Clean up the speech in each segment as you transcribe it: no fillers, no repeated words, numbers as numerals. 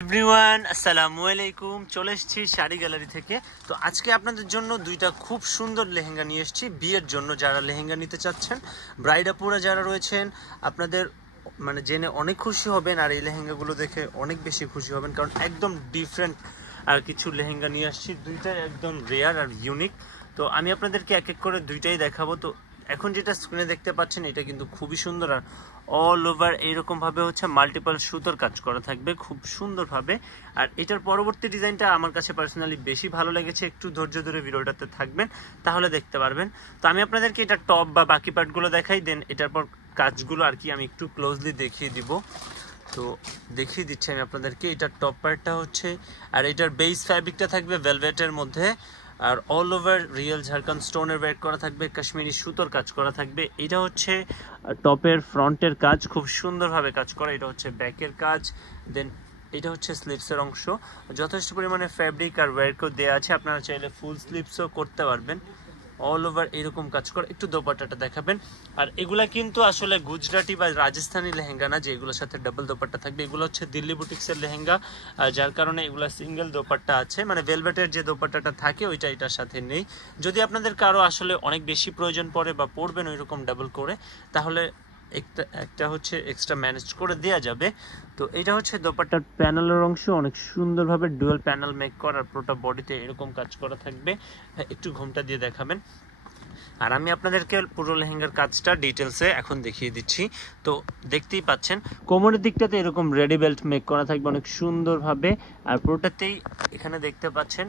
Everyone আসসালামু আলাইকুম। চলে এসেছি শাড়ি গ্যালারি থেকে। তো আজকে আপনাদের জন্য দুইটা খুব সুন্দর লেহেঙ্গা নিয়ে এসেছি বিয়ের জন্য। যারা লেহেঙ্গা নিতে চাচ্ছেন, ব্রাইড আপুরা যারা রয়েছেন, আপনাদের মানে জেনে অনেক খুশি হবেন আর এই লেহেঙ্গাগুলো দেখে অনেক বেশি খুশি হবেন, কারণ একদম ডিফারেন্ট আর কিছু লেহেঙ্গা নিয়ে আসছি। দুইটাই একদম রেয়ার আর ইউনিক। তো আমি আপনাদেরকে এক এক করে দুইটাই দেখাবো। তো এখন যেটা স্ক্রিনে দেখতে পাচ্ছেন এটা কিন্তু খুবই সুন্দর, আর অল ওভার এইরকম ভাবে হচ্ছে মাল্টিপল সুতোর কাজ করা থাকবে খুব সুন্দরভাবে। আর এটার পরবর্তী ডিজাইনটা আমার কাছে পার্সোনালি বেশি ভালো লেগেছে। একটু ধৈর্য ধরে ভিডিওটাতে থাকবেন, তাহলে দেখতে পারবেন। তো আমি আপনাদেরকে এটা টপ বা বাকি পার্টগুলো দেখাই, দেন এটার পর কাজগুলো আর কি আমি একটু ক্লোজলি দেখিয়ে দিব। তো দেখিয়ে দিচ্ছি আমি আপনাদেরকে। এটার টপ পার্টটা হচ্ছে, আর এটার বেস ফ্যাব্রিকটা থাকবে ভেলভেটের মধ্যে, আর অল ওভার রিয়েল ঝাড়খান্ড স্টোনের ওয়ার্ক করা থাকবে, কাশ্মীরি সুতোর কাজ করা থাকবে। এটা হচ্ছে টপের ফ্রন্টের কাজ, খুব সুন্দরভাবে কাজ করা। এটা হচ্ছে ব্যাকের কাজ, দেন এটা হচ্ছে স্লিভসের অংশ। যথেষ্ট পরিমাণে ফ্যাব্রিক আর ওয়ার্কও দেওয়া আছে, আপনারা চাইলে ফুল স্লিভসও করতে পারবেন। অল ওভার এরকম কাজ করে। একটু দোপাট্টাটা দেখাবেন। আর এগুলা কিন্তু আসলে গুজরাটি বা রাজস্থানী লেহেঙ্গা না যে এগুলোর সাথে ডাবল দোপাট্টা থাকবে। এগুলো হচ্ছে দিল্লি বুটিক্সের লেহেঙ্গা, যার কারণে এগুলো সিঙ্গেল দোপাট্টা আছে, মানে ভেলভেটের যে দোপাট্টাটা থাকে ওইটা এটার সাথে নেই। যদি আপনাদের কারো আসলে অনেক বেশি প্রয়োজন পড়ে বা পড়বেন ওইরকম ডাবল করে, তাহলে একটা হচ্ছে এক্সট্রা ম্যানেজ করে দেওয়া যাবে। তো এটা হচ্ছে দোপাট্টার প্যানেলের অংশ, অনেক সুন্দরভাবে ডুয়াল প্যানেল মেক করার, পুরোটা বডিতে এরকম কাজ করা থাকবে। একটু ঘুমটা দিয়ে দেখাবেন। আর আমি আপনাদেরকে পুরো লেহেঙ্গার কাজটা ডিটেলসে এখন দেখিয়ে দিচ্ছি। তো দেখতেই পাচ্ছেন কোমরের দিকটাতে এরকম রেডি বেল্ট মেক করা থাকবে অনেক সুন্দরভাবে। আর পুরোটাতেই এখানে দেখতে পাচ্ছেন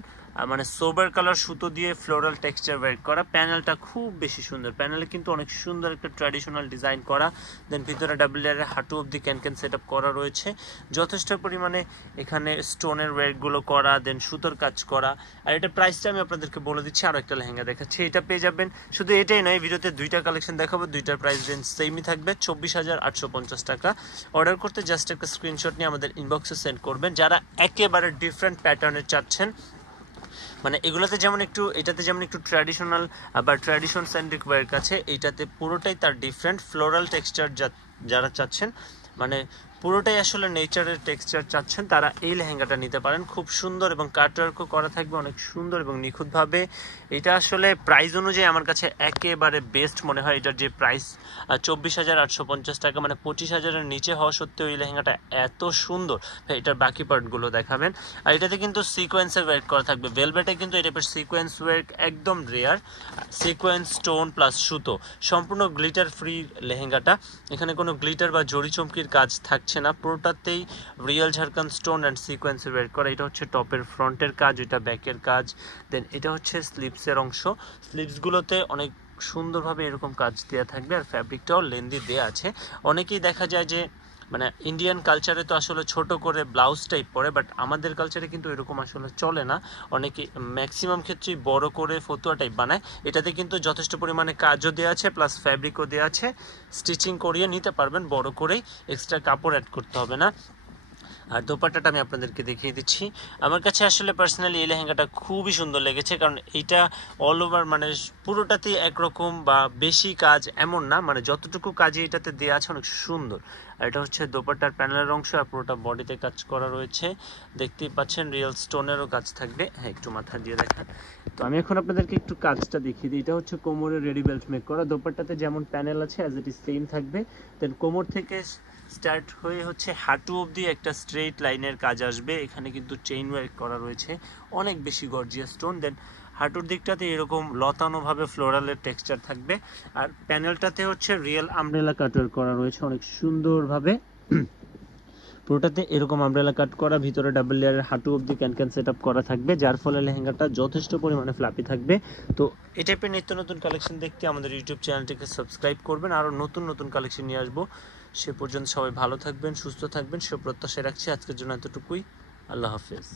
মানে সোবার কালার সুতো দিয়ে ফ্লোরাল টেক্সচার ওয়ার্ক করা। প্যানেলটা খুব বেশি সুন্দর, প্যানেলে কিন্তু অনেক সুন্দর একটা ট্র্যাডিশনাল ডিজাইন করা। দেন ভিতরে ডাবল লেয়ারের হাঁটু অবধি ক্যান সেট আপ করা রয়েছে। যথেষ্ট পরিমাণে এখানে স্টোনের ওয়ার্কগুলো করা, দেন সুতোর কাজ করা। আর এটা প্রাইসটা আমি আপনাদেরকে বলে দিচ্ছি। আরও একটা লেহেঙ্গা দেখাচ্ছি, এটা পেয়ে যাবেন। শুধু এটাই নয়, ভিডিওতে দুইটা কালেকশন দেখাবো, দুইটার প্রাইস রেঞ্জ সেমই থাকবে, 24,850 টাকা। অর্ডার করতে জাস্ট একটা স্ক্রিনশট নিয়ে আমাদের ইনবক্সে সেন্ড করবেন। যারা একেবারে ডিফারেন্ট প্যাটার্নের চাচ্ছেন, মানে এগুলোতে যেমন একটু, এটাতে যেমন একটু ট্র্যাডিশনাল বা ট্র্যাডিশন সেন্ট্রিক ওয়ার্ক আছে, এইটাতে পুরোটাই তার ডিফারেন্ট ফ্লোরাল টেক্সচার যারা চাচ্ছেন, মানে পুরোটাই আসলে নেচারের টেক্সচার চাচ্ছেন, তারা এই লেহেঙ্গাটা নিতে পারেন। খুব সুন্দর এবং কাটওয়ার্কও করা থাকবে অনেক সুন্দর এবং নিখুঁতভাবে। এটা আসলে প্রাইস অনুযায়ী আমার কাছে একেবারে বেস্ট মনে হয়। এটার যে প্রাইস 24,850 টাকা, মানে 25,000-এর নিচে হওয়া সত্ত্বেও এই লেহেঙ্গাটা এত সুন্দর। এটার বাকি পার্টগুলো দেখাবেন। আর এটাতে কিন্তু সিকোয়েন্সের ওয়ার্ক করা থাকবে। ভেলভেটে কিন্তু এই টাইপের সিকোয়েন্স ওয়ার্ক একদম রেয়ার। সিকোয়েন্স, স্টোন প্লাস সুতো, সম্পূর্ণ গ্লিটার ফ্রি লেহেঙ্গাটা। এখানে কোনো গ্লিটার বা জড়ি চমকির কাজ থাকছে না, পুরোটাতেই রিয়েল ঝাড়খান্ড স্টোন অ্যান্ড সিকোয়েন্সের ওয়ার্ক করা। এটা হচ্ছে টপের ফ্রন্টের কাজ, এটা ব্যাকের কাজ। দেন এটা হচ্ছে স্লিভসের অংশ। স্লিভসগুলোতে অনেক সুন্দরভাবে এরকম কাজ দেওয়া থাকবে, আর ফ্যাব্রিকটাও লেন্দি দেওয়া আছে। অনেকেই দেখা যায় যে মানে ইন্ডিয়ান কালচারে তো আসলে ছোট করে ব্লাউজ টাইপ পরে, বাট আমাদের কালচারে কিন্তু এরকম আসলে চলে না। অনেকে ম্যাক্সিমাম ক্ষেত্রেই বড় করে ফতুয়া টাইপ বানায়। এটাতে কিন্তু যথেষ্ট পরিমাণে কাজও দেওয়া আছে, প্লাস ফ্যাব্রিকও দেওয়া আছে। স্টিচিং করিয়ে নিতে পারবেন বড় করেই, এক্সট্রা কাপড় অ্যাড করতে হবে না। আর দোপাট্টাটা আমি আপনাদেরকে দেখিয়ে দিচ্ছি। আমার কাছে আসলে পার্সোনালি এই লেহেঙ্গাটা খুবই সুন্দর লেগেছে, কারণ এইটা অল ওভার মানে পুরোটাতেই একরকম বা বেশি কাজ এমন না, মানে যতটুকু কাজে এটাতে দেওয়া আছে অনেক সুন্দর। আর এটা হচ্ছে দোপাট্টার প্যানেলের অংশ, আর পুরোটা বডিতে কাজ করা রয়েছে। দেখতেই পাচ্ছেন রিয়েল স্টোনেরও কাজ থাকবে। হ্যাঁ, একটু মাথা দিয়ে দেখান। তো আমি এখন আপনাদেরকে একটু কাজটা দেখিয়ে দিই। এটা হচ্ছে কোমরের রেডি বেল্ট মেক করা। দোপাট্টাতে যেমন প্যানেল আছে অ্যাজ ইট ইজ সেম থাকবে। দেন কোমর থেকে স্টার্ট হয়ে হচ্ছে হাঁটু অবধি একটা স্ট্রেট লাইনের কাজ আসবে। এখানে কিন্তু চেইন ওয়ার্ক করা রয়েছে, অনেক বেশি গর্জিয়াস স্টোন। দেন হাঁটুর দিকটাতে এরকম লতানোভাবে ফ্লোরালের টেক্সচার থাকবে। আর প্যানেলটাতে হচ্ছে রিয়েল আমব্রেলা কাটওয়ার্ক করা রয়েছে অনেক সুন্দরভাবে। পুরোটাতে এরকম আমব্রেলা কাট করা, ভিতরে ডাবল লেয়ারের হাঁটু অবধি ক্যান সেট আপ করা থাকবে, যার ফলে লেহেঙ্গাটা যথেষ্ট পরিমাণে ফ্লাপি থাকবে। তো এই টাইপের নিত্য নতুন কালেকশন দেখতে আমাদের ইউটিউব চ্যানেলটিকে সাবস্ক্রাইব করবেন। আরও নতুন নতুন কালেকশন নিয়ে আসবো। সে পর্যন্ত সবাই ভালো থাকবেন, সুস্থ থাকবেন, সে প্রত্যাশা রাখছি। আজকের জন্য এতটুকুই। আল্লাহ হাফেজ।